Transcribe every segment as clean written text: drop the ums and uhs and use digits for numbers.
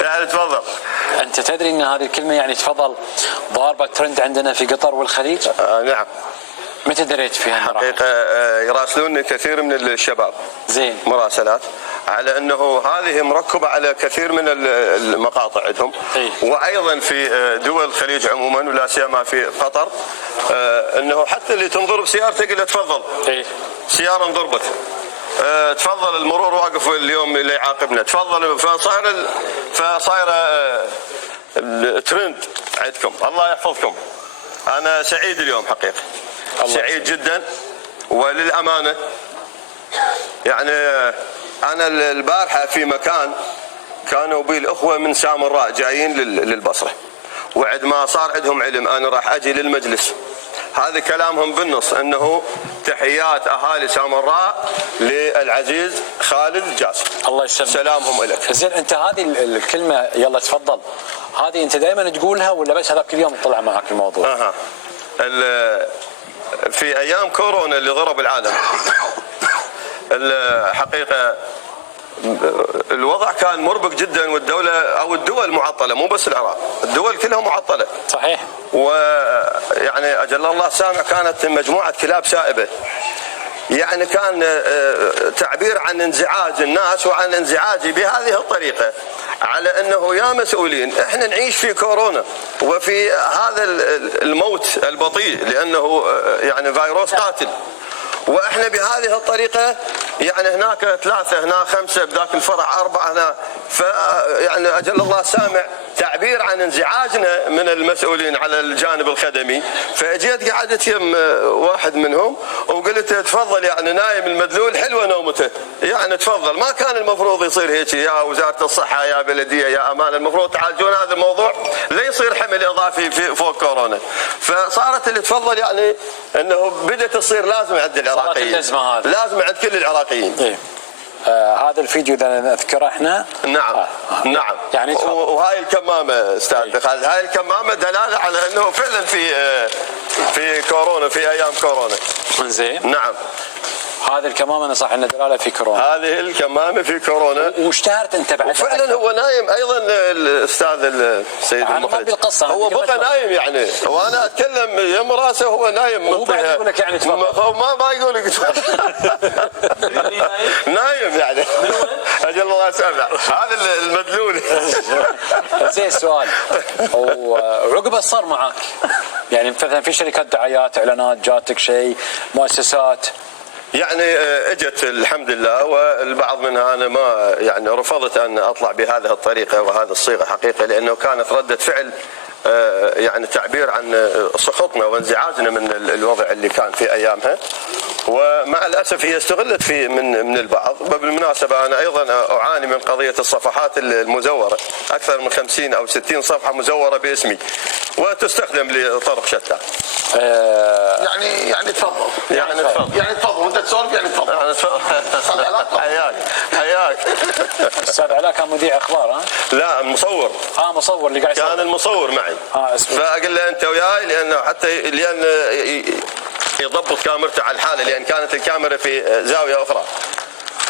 يعني تفضل. انت تدري ان هذه الكلمه يعني تفضل ضاربه ترند عندنا في قطر والخليج؟ نعم. متى دريت فيها؟ حقيقه يراسلوني كثير من الشباب زين مراسلات على انه هذه مركبه على كثير من المقاطع عندهم. وايضا في دول الخليج عموما ولا سيما في قطر، انه حتى اللي تنضرب سيارتك يقول تفضل سياره انضربت، تفضل المرور واقف اليوم اللي يعاقبنا، تفضل. فصايره ترند عندكم. الله يحفظكم. انا سعيد اليوم حقيقه، سعيد جدا. وللامانه يعني انا البارحه في مكان كانوا بي الاخوه من سامراء جايين للبصره، وعد ما صار عندهم علم انا راح اجي للمجلس، هذا كلامهم بالنص انه تحيات اهالي سامراء للعزيز خالد جاسم. الله يسلمك. سلامهم لك. زين انت هذه الكلمه يلا تفضل، هذه انت دائما تقولها ولا بس هذا كل يوم طلع معك الموضوع؟ في ايام كورونا اللي ضرب العالم الحقيقه الوضع كان مربك جدا، والدوله او الدول معطله، مو بس العراق، الدول كلها معطله. صحيح. ويعني اجل الله سامع كانت مجموعه كلاب سائبه، يعني كان تعبير عن انزعاج الناس وعن انزعاجي بهذه الطريقه، على انه يا مسؤولين احنا نعيش في كورونا وفي هذا الموت البطيء لانه يعني فيروس قاتل، واحنا بهذه الطريقه يعني هناك 3 هنا 5 بذاك الفرع 4 هنا، فيعني اجل الله سامع تعبير عن انزعاجنا من المسؤولين على الجانب الخدمي. فاجيت قعدت يم واحد منهم وقلت تفضل يعني نايم المدلول حلوه نومته، يعني تفضل. ما كان المفروض يصير هيك يا وزاره الصحه يا بلديه يا امان، المفروض تعالجون هذا الموضوع لا يصير حمل اضافي في فوق كورونا. فصارت اللي تفضل يعني انه بدات تصير لازم عند العراقيين، لازم عند كل العراقيين. إيه؟ هذا الفيديو اذا نذكره احنا. نعم نعم. يعني وهاي الكمامه استاذ خالد، هاي الكمامه دلاله على انه فعلا في كورونا، في ايام كورونا. زين. نعم. هذه الكمامه انا صح انها دلاله في كورونا. هذه الكمامه في كورونا. واشتهرت انت بعد. وفعلا هو نايم ايضا الاستاذ السيد المخرج. هو بقى نايم يعني، وانا اتكلم يم راسه هو نايم. هو بعد يقول لك يعني تفضل. ما يقول لك نايم يعني. اجل الله سامع. هذا المدلول. زين سؤال، وعقبه صار معك يعني مثلا في شركات دعايات اعلانات جاتك شيء مؤسسات؟ يعني اجت الحمد لله، والبعض منها انا ما يعني رفضت ان اطلع بهذه الطريقه وهذه الصيغه حقيقه، لانه كانت رده فعل يعني تعبير عن سخطنا وانزعاجنا من الوضع اللي كان في ايامها. ومع الاسف هي استغلت في من البعض. وبالمناسبه انا ايضا اعاني من قضيه الصفحات المزوره، اكثر من 50 او 60 صفحه مزوره باسمي وتستخدم لطرق شتى. يعني تفضل. يعني تفضل وانت تسولف يعني تفضل. استاذ علاء حياك. استاذ علاء كان مذيع اخبار ها؟ لا المصور. مصور اللي قاعد كان المصور معي. فاقول له انت وياي لانه لان يضبط كاميرته على الحاله، لان كانت الكاميرا في زاويه اخرى.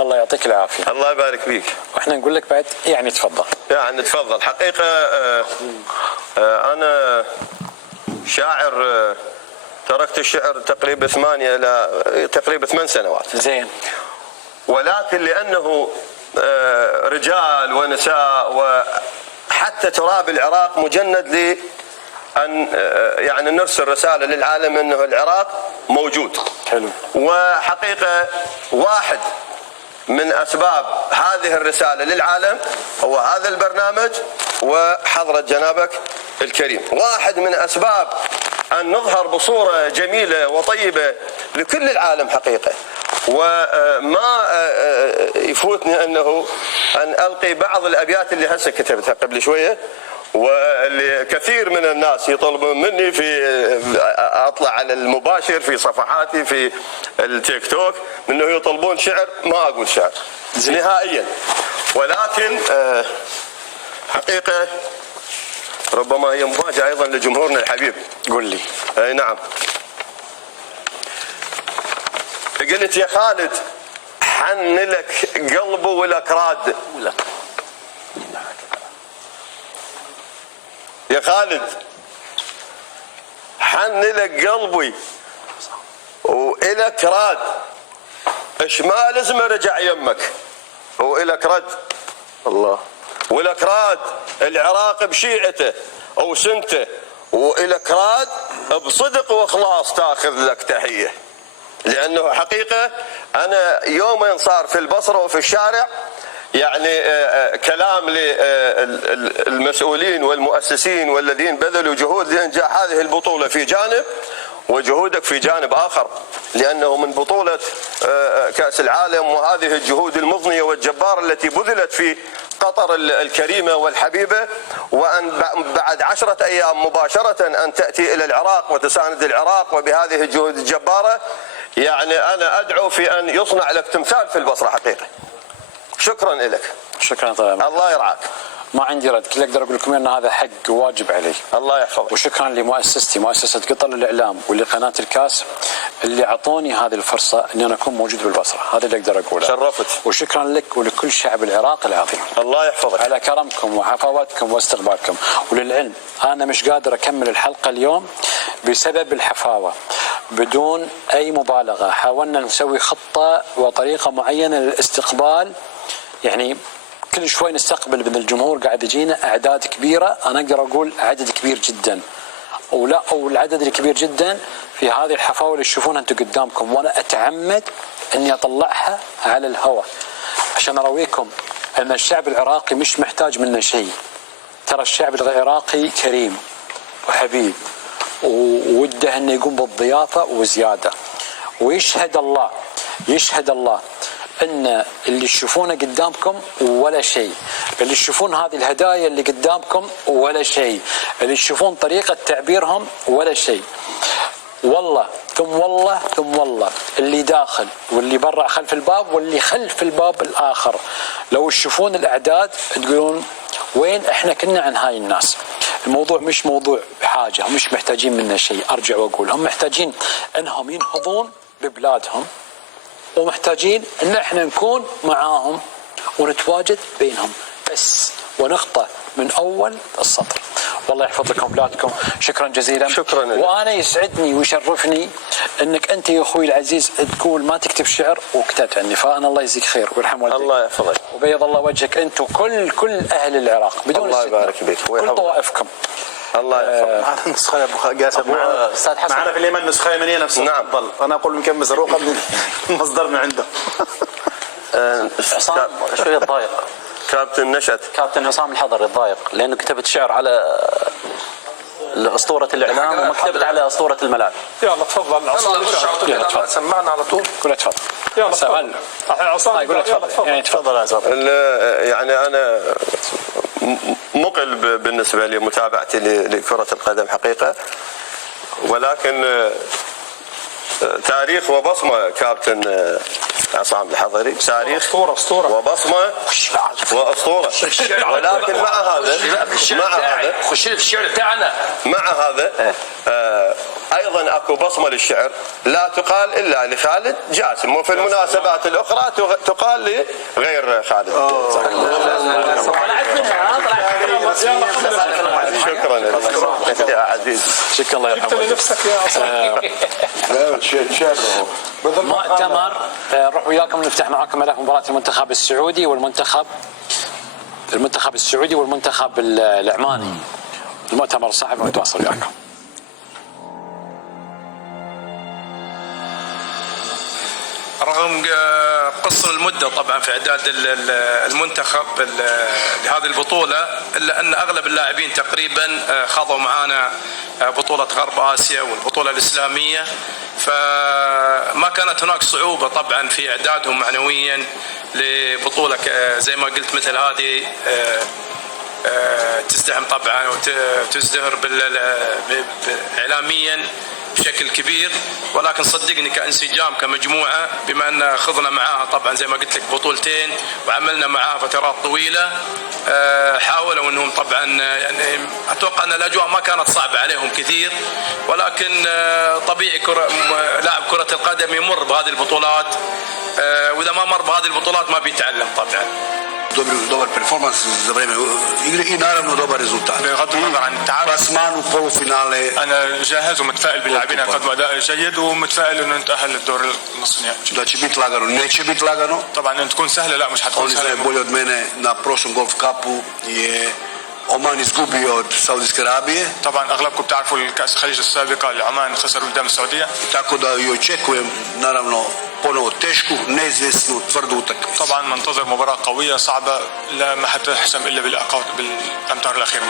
الله يعطيك العافيه. الله يبارك فيك. واحنا نقول لك بعد يعني تفضل. يعني تفضل. حقيقه انا شاعر، تركت الشعر تقريبا 8 سنوات. زين. ولكن لانه رجال ونساء وحتى تراب العراق مجند لأن يعني نرسل رسالة للعالم أنه العراق موجود. حلو. وحقيقة واحد من أسباب هذه الرسالة للعالم هو هذا البرنامج وحضرة جنابك الكريم. واحد من أسباب أن نظهر بصورة جميلة وطيبة لكل العالم حقيقة. وما يفوتني أن ألقي بعض الأبيات اللي هسه كتبتها قبل شوية، واللي كثير من الناس يطلبون مني في أطلع على المباشر في صفحاتي في التيك توك أنه يطلبون شعر. ما أقول شعر نهائيا، ولكن حقيقة ربما هي مفاجأة أيضا لجمهورنا الحبيب. قل لي. أي نعم. قلت يا خالد حن لك قلبه ولك راد، يا خالد حن لك قلبي وإلك راد، ايش ما لازم رجع يمك وإلك رد الله، ولك راد العراق بشيعته او سنته، وإلك راد بصدق واخلاص تاخذ لك تحيه. لانه حقيقه انا يومين صار في البصره وفي الشارع يعني كلام للمسؤولين والمؤسسين والذين بذلوا جهود لإنجاح هذه البطولة في جانب، وجهودك في جانب آخر، لأنه من بطولة كأس العالم وهذه الجهود المضنية والجبارة التي بذلت في قطر الكريمة والحبيبة، وأن بعد 10 أيام مباشرة أن تأتي إلى العراق وتساند العراق وبهذه الجهود الجبارة، يعني أنا أدعو في أن يصنع لك تمثال في البصرة حقيقة. شكرا لك. شكرا طيب. الله يرعاك. ما عندي رد، كل اقدر اقول لكم ان هذا حق واجب علي. الله يحفظك. وشكرا لمؤسستي مؤسسه قطر للاعلام ولقناه الكاس اللي اعطوني هذه الفرصه اني انا اكون موجود بالبصره، هذا اللي اقدر اقوله. شرفت. وشكرا لك ولكل شعب العراق العظيم. الله يحفظك. على كرمكم وحفاوتكم واستقبالكم، وللعلم انا مش قادر اكمل الحلقه اليوم بسبب الحفاوه. بدون اي مبالغه حاولنا نسوي خطه وطريقه معينه للاستقبال، يعني كل شوي نستقبل من الجمهور قاعد يجينا اعداد كبيره، انا اقدر اقول عدد كبير جدا، والعدد الكبير جدا في هذه الحفاوه اللي تشوفونها انتم قدامكم، وانا اتعمد اني اطلعها على الهواء عشان ارويكم ان الشعب العراقي مش محتاج منا شيء. ترى الشعب العراقي كريم وحبيب ووده انه يقوم بالضيافه وزياده، ويشهد الله ان اللي تشوفونه قدامكم ولا شيء، اللي تشوفون هذه الهدايا اللي قدامكم ولا شيء، اللي تشوفون طريقه تعبيرهم ولا شيء. والله ثم والله ثم والله اللي داخل واللي برا خلف الباب واللي خلف الباب الاخر، لو تشوفون الاعداد تقولون وين احنا كنا عن هاي الناس. الموضوع مش موضوع حاجه، مش محتاجين منا شيء، ارجع واقول هم محتاجين انهم ينهضون ببلادهم، ومحتاجين ان احنا نكون معاهم ونتواجد بينهم بس، ونقطة من اول السطر. والله يحفظ لكم بلادكم. شكرا جزيلا. شكرا لك. وانا يسعدني ويشرفني انك انت يا اخوي العزيز تقول ما تكتب شعر وكتبت عني، فانا الله يجزيك خير ويرحم والديك. الله يحفظك وبيض الله وجهك انت وكل اهل العراق بدون الله يبارك فيك كل طوائفكم. الله يحفظك. معنا نسخه يا ابو قاسم، معنا في اليمن نسخه يمنيه نفسها. نعم. تفضل. انا اقول من كم مسروقه من مصدر من عنده. عصام شويه تضايق. كابتن نشأت. كابتن عصام الحضري تضايق لانه كتبت شعر على اسطوره الاعلام وما كتبت على اسطوره الملاعب. يلا تفضل عصام. سمعنا على طول. قول تفضل. يلا تفضل. عصام يقول تفضل. يعني تفضل يا عصام. يعني انا مقل بالنسبه لمتابعتي لكره القدم حقيقه، ولكن تاريخ وبصمه كابتن عصام الحضري، تاريخ اسطوره وبصمه واسطوره. ولكن مع هذا خش في الشعر بتاعنا. مع هذا ايضا اكو بصمه للشعر لا تقال الا لخالد جاسم، وفي المناسبات الاخرى تقال لغير خالد. شكرا لك يا عزيز. شكرا الله يرحمه. لنفسك يا عصام. مؤتمر نروح وياكم نفتح معاكم ملف مباراة المنتخب السعودي والمنتخب السعودي والمنتخب العماني. المؤتمر صاحب ونتواصل وياكم. رغم قصر المدة طبعا في إعداد المنتخب لهذه البطولة، إلا أن أغلب اللاعبين تقريبا خاضوا معنا بطولة غرب آسيا والبطولة الإسلامية، فما كانت هناك صعوبة طبعا في إعدادهم معنويا لبطولة زي ما قلت مثل هذه تزدحم طبعا وتزدهر إعلاميا بشكل كبير. ولكن صدقني كانسجام كمجموعه بما ان خضنا معاها طبعا زي ما قلت لك بطولتين وعملنا معاها فترات طويله، حاولوا انهم طبعا يعني اتوقع ان الاجواء ما كانت صعبه عليهم كثير، ولكن طبيعي لاعب كره القدم يمر بهذه البطولات، واذا ما مر بهذه البطولات ما بيتعلم طبعا. dobar performans za vreme igre i naravno dobar rezultat. بغض النظر عن التعب Plasman u polufinale. انا جاهز ومتفائل باللاعبين قدموا اداء جيد ومتفائل انه نتاهل للدور النصف النهائي. Da će biti lagano, neće biti lagano. طبعا ان تكون سهله لا مش حتكون Oni znaju سهله. bolje od mene, na prošlom Golf Cupu je Oman izgubio od Saudijske Arabije, طبعا اغلبكم بتعرفوا الكاس الخليج السابقه اللي عمان خسروا قدام السعوديه. tako da i očekujem naravno ponovo tešku, neizvjesnu, tvrdu utakmicu. طبعا منتظر مباراه قويه صعبه لا ما حتحسم الا بالامتار الاخيره.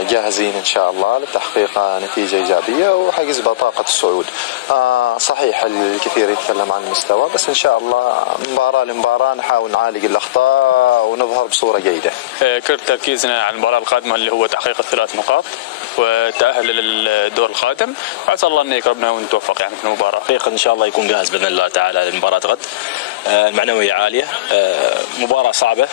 جاهزين إن شاء الله لتحقيق نتيجة إيجابية وحجز بطاقة الصعود. صحيح الكثير يتكلم عن المستوى، بس إن شاء الله مباراة لمباراة نحاول نعالج الأخطاء ونظهر بصورة جيدة. كل تركيزنا على المباراة القادمة اللي هو تحقيق ال3 نقاط والتأهل للدور القادم، وعسى الله أن يكرمنا ونتوفق يعني في المباراة. فريق إن شاء الله يكون جاهز بإذن الله تعالى لمباراة غد. المعنوية عالية، مباراة صعبة،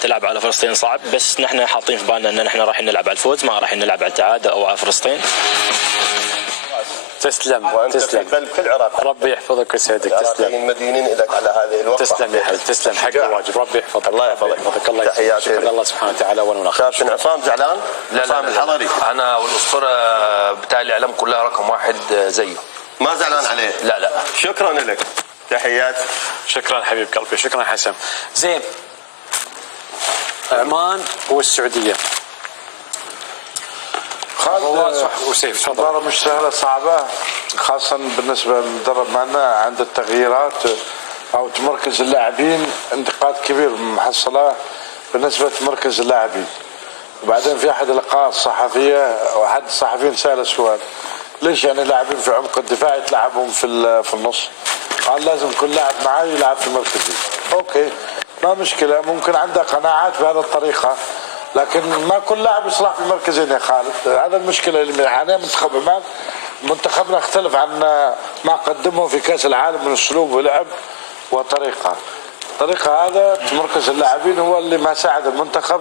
تلعب على فلسطين صعب، بس نحن حاطين في بالنا أن نحن راح نلعب على الفوز، ما راح نلعب على التعادل أو على فلسطين. تسلم وانت تسلم. في قلب كل عراق. ربي يحفظك ويسعدك. تسلم. مدينين لك على هذه الوقفه. تسلم يا حبيبي، تسلم حق الواجب. ربي يحفظك. الله يحفظك. الله يسعدك. تحياتي شكرا الله سبحانه وتعالى ونخ. كابتن عصام زعلان؟ عصام الحضري. انا والاسطوره بتاع الاعلام كلها رقم واحد زيه. ما زعلان عليه؟ لا. شكرا لك. تحيات. شكرا حبيب قلبي، شكرا حسن. زين، عمان والسعوديه. خالد صح وسيف تفضل. مباراة مش سهلة، صعبة، خاصة بالنسبة للمدرب معنا عند التغييرات أو تمركز اللاعبين. انتقاد كبير محصلة بالنسبة لتمركز اللاعبين. وبعدين في أحد اللقاءات الصحفية وأحد الصحفيين سأل سؤال: ليش يعني لاعبين في عمق الدفاع يتلعبهم في النص؟ قال لازم كل لاعب معي يلعب في مركزي. أوكي، ما مشكلة، ممكن عنده قناعات بهذه الطريقة، لكن ما كل لاعب يصلح في مركزين يا خالد. هذا المشكله اللي يعانيها منتخب عمان. منتخبنا اختلف عن ما قدمه في كاس العالم من اسلوب ولعب وطريقه. هذا مركز اللاعبين هو اللي ما ساعد المنتخب